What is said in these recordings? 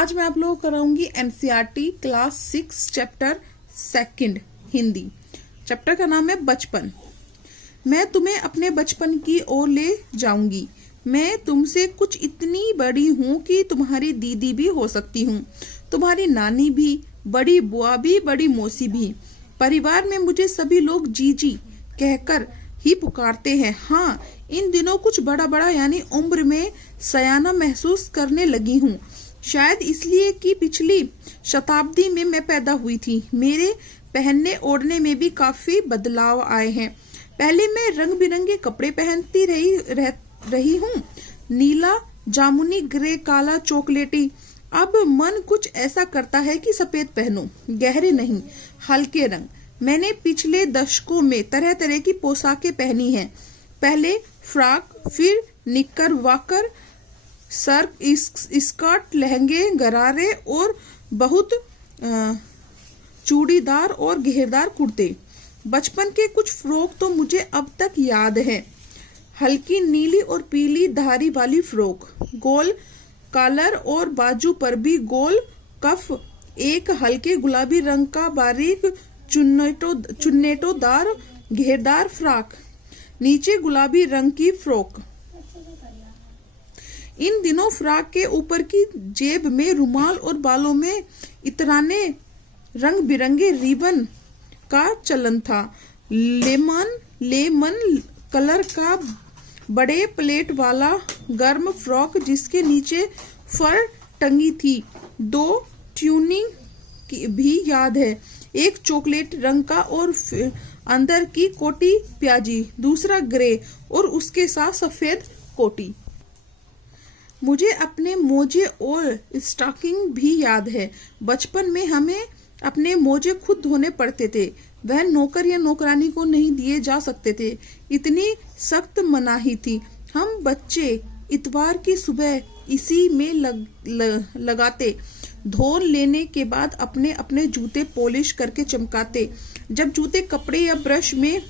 आज मैं आप लोगों को कराऊंगी NCERT class 6 chapter 2 Hindi. Chapter का नाम है बचपन। मैं तुम्हें अपने बचपन की ओर ले जाऊंगी। मैं तुमसे कुछ इतनी बड़ी हूँ कि तुम्हारी दीदी भी हो सकती हूँ, तुम्हारी नानी भी, बड़ी बुआ भी, बड़ी मौसी भी। परिवार में मुझे सभी लोग जीजी कहकर ही पुकारते हैं। हाँ, इन दिनों कुछ बड़ा बड़ा यानी उम्र में सयाना महसूस करने लगी हूँ। शायद इसलिए कि पिछली शताब्दी में मैं पैदा हुई थी। मेरे पहनने ओढ़ने में भी काफी बदलाव आए हैं। पहले मैं रंग बिरंगे कपड़े पहनती रही हूँ, नीला, जामुनी, ग्रे, काला, चॉकलेटी। अब मन कुछ ऐसा करता है कि सफेद पहनो, गहरे नहीं, हल्के रंग। मैंने पिछले दशकों में तरह तरह की पोशाकें पहनी हैं। पहले फ्रॉक, फिर निक्कर, वाकर, सर्क, स्कर्ट, लहंगे, गरारे और बहुत चूड़ीदार और घेरदार कुर्ते। बचपन के कुछ फ्रॉक तो मुझे अब तक याद है। हल्की नीली और पीली धारी वाली फ्रॉक, गोल कॉलर और बाजू पर भी गोल कफ, एक हल्के गुलाबी रंग का बारीक चुन्नेटोदार घेरदार फ्रॉक, नीचे गुलाबी रंग की फ्रॉक। इन दिनों फ्रॉक के ऊपर की जेब में रुमाल और बालों में इतराने रंग बिरंगे रिबन का चलन था। लेमन कलर का बड़े प्लेट वाला गर्म फ्रॉक जिसके नीचे फर टंगी थी। 2 ट्यूनिंग भी याद है, एक चॉकलेट रंग का और अंदर की कोटी प्याजी, दूसरा ग्रे और उसके साथ सफेद कोटी। मुझे अपने मोजे और स्टॉकिंग भी याद है। बचपन में हमें अपने मोजे खुद धोने पड़ते थे। वह नौकर या नौकरानी को नहीं दिए जा सकते थे, इतनी सख्त मनाही थी। हम बच्चे इतवार की सुबह इसी में लगाते। धो लेने के बाद अपने अपने जूते पॉलिश करके चमकाते। जब जूते कपड़े या ब्रश में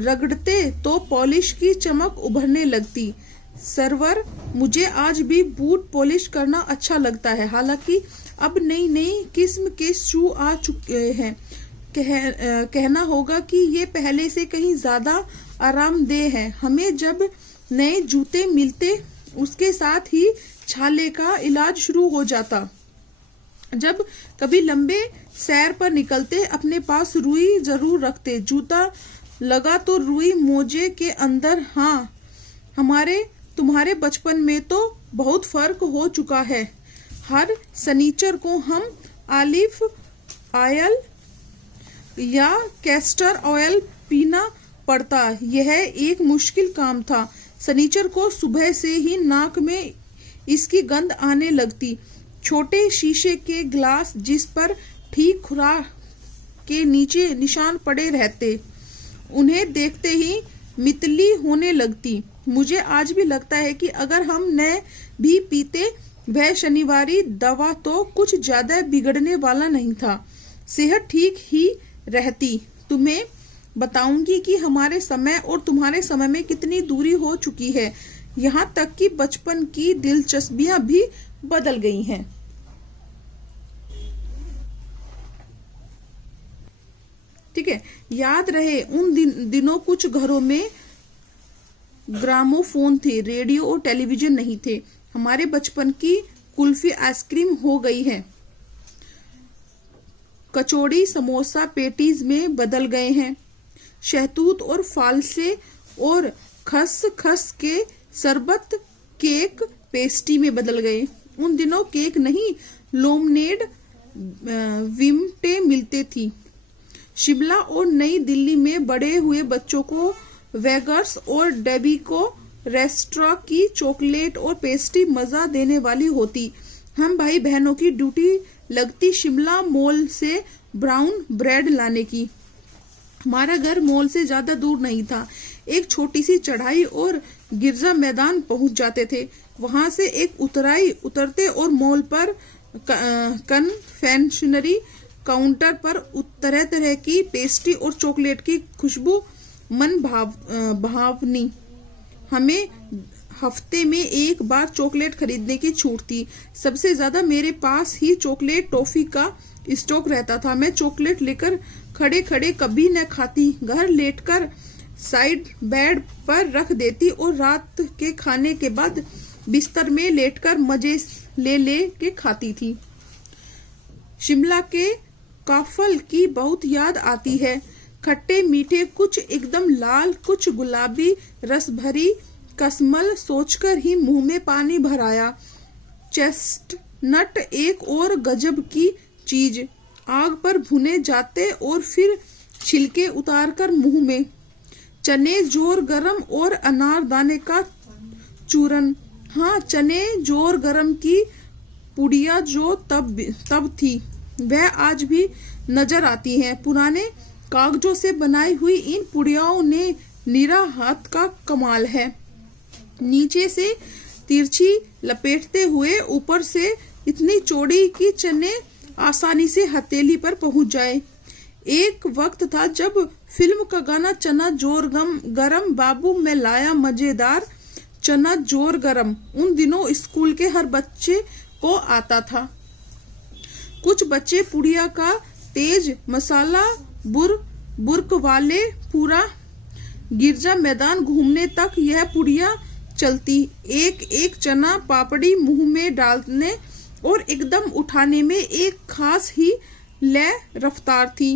रगड़ते तो पॉलिश की चमक उभरने लगती। सरवर, मुझे आज भी बूट पॉलिश करना अच्छा लगता है। हालांकि अब नई नई किस्म के शू आ चुके हैं। कहना होगा कि ये पहले से कहीं ज्यादा आरामदेह है। हमें जब नए जूते मिलते उसके साथ ही छाले का इलाज शुरू हो जाता। जब कभी लंबे सैर पर निकलते अपने पास रुई जरूर रखते। जूता लगा तो रुई मोजे के अंदर। हाँ, तुम्हारे बचपन में तो बहुत फर्क हो चुका है। हर सनीचर को हम ऑलिव ऑयल या कैस्टर ऑयल पीना पड़ता। यह एक मुश्किल काम था। सनीचर को सुबह से ही नाक में इसकी गंध आने लगती। छोटे शीशे के ग्लास जिस पर ठीक खुराक के नीचे निशान पड़े रहते, उन्हें देखते ही मितली होने लगती। मुझे आज भी लगता है कि अगर हम न भी पीते वह शनिवारी दवा तो कुछ ज्यादा बिगड़ने वाला नहीं था। सेहत ठीक ही रहती। तुम्हें बताऊंगी कि हमारे समय और तुम्हारे समय में कितनी दूरी हो चुकी है। यहाँ तक कि बचपन की दिलचस्पियां भी बदल गई हैं। ठीक है, याद रहे उन दिनों कुछ घरों में ग्रामोफोन थे, रेडियो और टेलीविजन नहीं थे। हमारे बचपन की कुल्फी आइसक्रीम हो गई है, कचौड़ी समोसा पेटीज में बदल गए हैं। शहतूत और फालसे और खस के शरबत केक पेस्ट्री में बदल गए। उन दिनों केक नहीं, लेमनेड विमटे मिलते थी। शिमला और नई दिल्ली में बड़े हुए बच्चों को वेगर्स और डेबी को रेस्टोरेंट की चॉकलेट और पेस्ट्री मजा देने वाली होती। हम भाई बहनों की ड्यूटी लगती शिमला मॉल से ब्राउन ब्रेड लाने की। हमारा घर मॉल से ज्यादा दूर नहीं था। एक छोटी सी चढ़ाई और गिरजा मैदान पहुंच जाते थे। वहां से एक उतरते और मॉल पर कन्फेक्शनरी काउंटर पर तरह तरह की पेस्ट्री और चॉकलेट की खुशबू मन भावनी। हफ्ते में एक बार चॉकलेट खरीदने की छूट थी। सबसे ज्यादा मेरे पास ही चॉकलेट टॉफी का स्टॉक रहता था। मैं चॉकलेट लेकर खड़े खड़े कभी न खाती, घर लेटकर साइड बेड पर रख देती और रात के खाने के बाद बिस्तर में लेटकर मजे ले के खाती थी। शिमला के काफल की बहुत याद आती है। खट्टे मीठे, कुछ एकदम लाल, कुछ गुलाबी, रस भरी कसमल सोचकर ही मुंह में पानी भर आया। चेस्टनट एक और गजब की चीज, आग पर भुने जाते और फिर छिलके उतारकर मुंह में। चने जोर गरम और अनारदाने का चूरन। हाँ, चने जोर गरम की पुड़िया जो तब थी वह आज भी नजर आती हैं। पुराने कागजों से बनाई हुई इन पुड़ियाओं ने निरा हाथ का कमाल है। नीचे से तिरछी लपेटते हुए, ऊपर से इतनी चौड़ी कि चने आसानी से हथेली पर पहुंच जाए। एक वक्त था जब फिल्म का गाना चना जोर गरम बाबू मैं लाया मजेदार चना जोर गरम उन दिनों स्कूल के हर बच्चे को आता था। कुछ बच्चे पुड़िया का तेज मसाला बुर्क वाले पूरा गिरजा मैदान घूमने तक यह पुड़िया चलती। एक एक चना पापड़ी मुंह में डालने और एकदम उठाने में एक खास ही लय रफ्तार थी।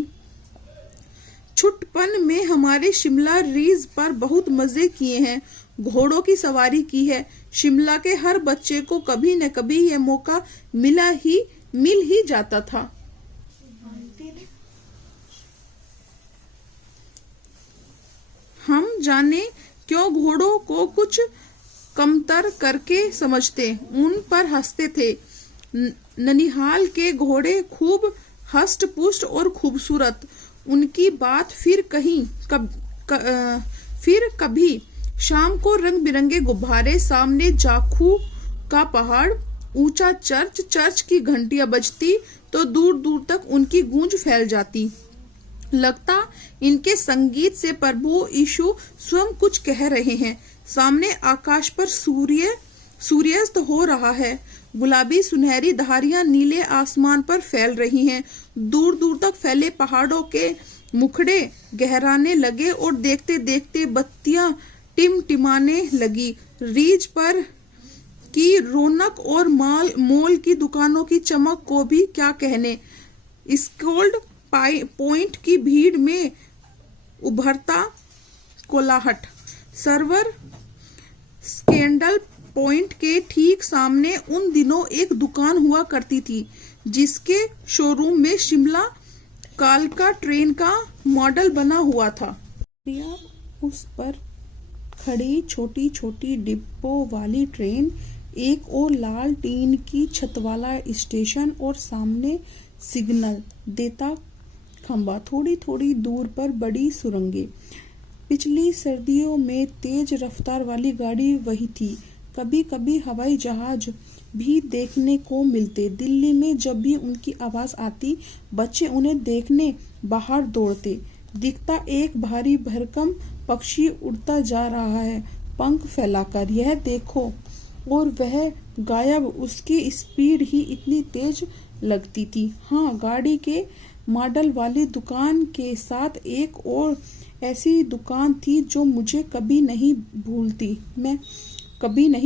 छुटपन में हमारे शिमला रिज पर बहुत मजे किए हैं, घोड़ों की सवारी की है। शिमला के हर बच्चे को कभी न कभी यह मौका मिल ही जाता था। हम जाने क्यों घोड़ों को कुछ कमतर करके समझते, उन पर हंसते थे। ननिहाल के घोड़े खूब हष्ट पुष्ट और खूबसूरत, उनकी बात फिर कभी शाम को रंग बिरंगे गुब्बारे, सामने जाखू का पहाड़, ऊंचा चर्च की घंटियां बजती तो दूर दूर तक उनकी गूंज फैल जाती। लगता इनके संगीत से प्रभु यीशु स्वयं कुछ कह रहे हैं। सामने आकाश पर सूर्यास्त हो रहा है, गुलाबी सुनहरी धारियां नीले आसमान पर फैल रही हैं। दूर दूर तक फैले पहाड़ों के मुखड़े गहराने लगे और देखते देखते बत्तियां टिमटिमाने लगी। रिज पर की रौनक और मॉल की दुकानों की चमक को भी क्या कहने। स्कोल्ड पॉइंट की भीड़ में उभरता कोलाहट। सर्वर स्कैंडल पॉइंट के ठीक सामने उन दिनों एक दुकान हुआ करती थी जिसके शोरूम में शिमला कालका ट्रेन का मॉडल बना हुआ था। उस पर खड़ी छोटी छोटी डिब्बों वाली ट्रेन, एक और लाल टीन की छत वाला स्टेशन और सामने सिग्नल देता खंबा, थोड़ी थोड़ी दूर पर बड़ी सुरंगें। पिछली सर्दियों में तेज रफ्तार वाली गाड़ी वही थी। कभी कभी हवाई जहाज भी देखने को मिलते। दिल्ली में जब भी उनकी आवाज आती, बच्चे उन्हें देखने बाहर दौड़ते। दिखता एक भारी भरकम पक्षी उड़ता जा रहा है पंख फैलाकर, यह देखो, और वह गायब। उसकी स्पीड ही इतनी तेज लगती थी। हाँ, गाड़ी के मॉडल वाली दुकान के साथ एक और ऐसी दुकान थी जो मुझे कभी नहीं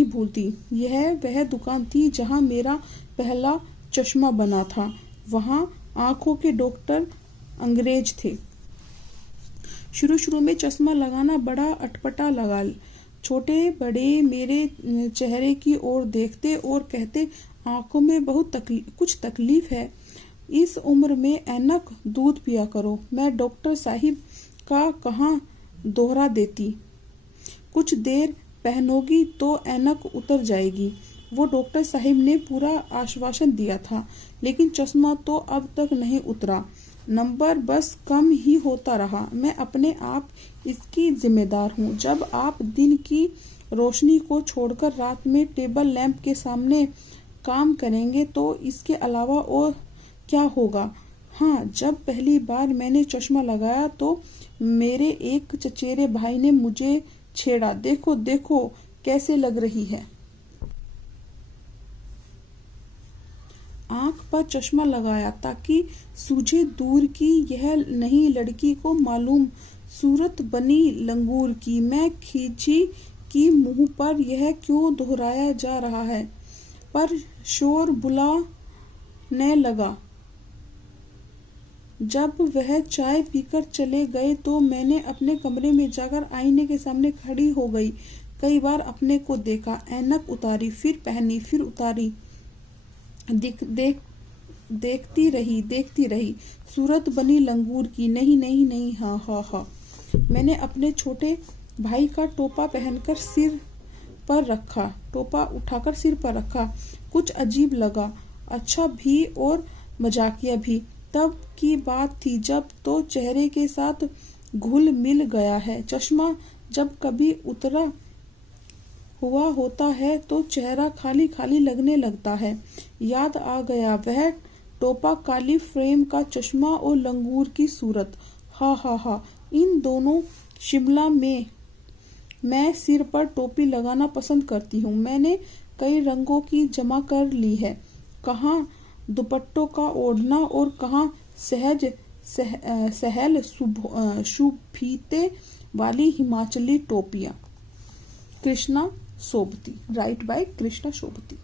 भूलती। यह वह दुकान थी जहां मेरा पहला चश्मा बना था। वहां आंखों के डॉक्टर अंग्रेज थे। शुरू में चश्मा लगाना बड़ा अटपटा लगा। छोटे बड़े मेरे चेहरे की ओर देखते और कहते, आंखों में कुछ तकलीफ है, इस उम्र में ऐनक दूध पिया करो। मैं डॉक्टर साहिब का कहाँ दोहरा देती, कुछ देर पहनोगी तो ऐनक उतर जाएगी। वो डॉक्टर साहिब ने पूरा आश्वासन दिया था, लेकिन चश्मा तो अब तक नहीं उतरा। नंबर बस कम ही होता रहा। मैं अपने आप इसकी जिम्मेदार हूँ। जब आप दिन की रोशनी को छोड़कर रात में टेबल लैंप के सामने काम करेंगे तो इसके अलावा और क्या होगा। हाँ, जब पहली बार मैंने चश्मा लगाया तो मेरे एक चचेरे भाई ने मुझे छेड़ा, देखो देखो कैसे लग रही है। आंख पर चश्मा लगाया ताकि सूझे दूर की यह नहीं लड़की को मालूम सूरत बनी लंगूर की। मैं खींची कि मुंह पर यह क्यों दोहराया जा रहा है, पर शोर बुलाने लगा। जब वह चाय पीकर चले गए तो मैंने अपने कमरे में जाकर आईने के सामने खड़ी हो गई। कई बार अपने को देखा, ऐनक उतारी, फिर पहनी, फिर उतारी। देखती रही। सूरत बनी लंगूर की। नहीं, हाँ। मैंने अपने छोटे भाई का टोपा उठाकर सिर पर रखा। कुछ अजीब लगा, अच्छा भी और मजाकिया भी। तब की बात थी जब तो चेहरे के साथ घुल मिल गया है। चश्मा जब कभी उतरा हुआ होता है तो चेहरा खाली खाली लगने लगता है। याद आ गया वह टोपा, काली फ्रेम का चश्मा और लंगूर की सूरत। हा, इन दोनों शिमला में मैं सिर पर टोपी लगाना पसंद करती हूँ। मैंने कई रंगों की जमा कर ली है, कहाँ दुपट्टों का ओढ़ना और कहाँ सहल शुभीते वाली हिमाचली टोपियाँ। कृष्णा सोबती। Write by Krishna Sobti.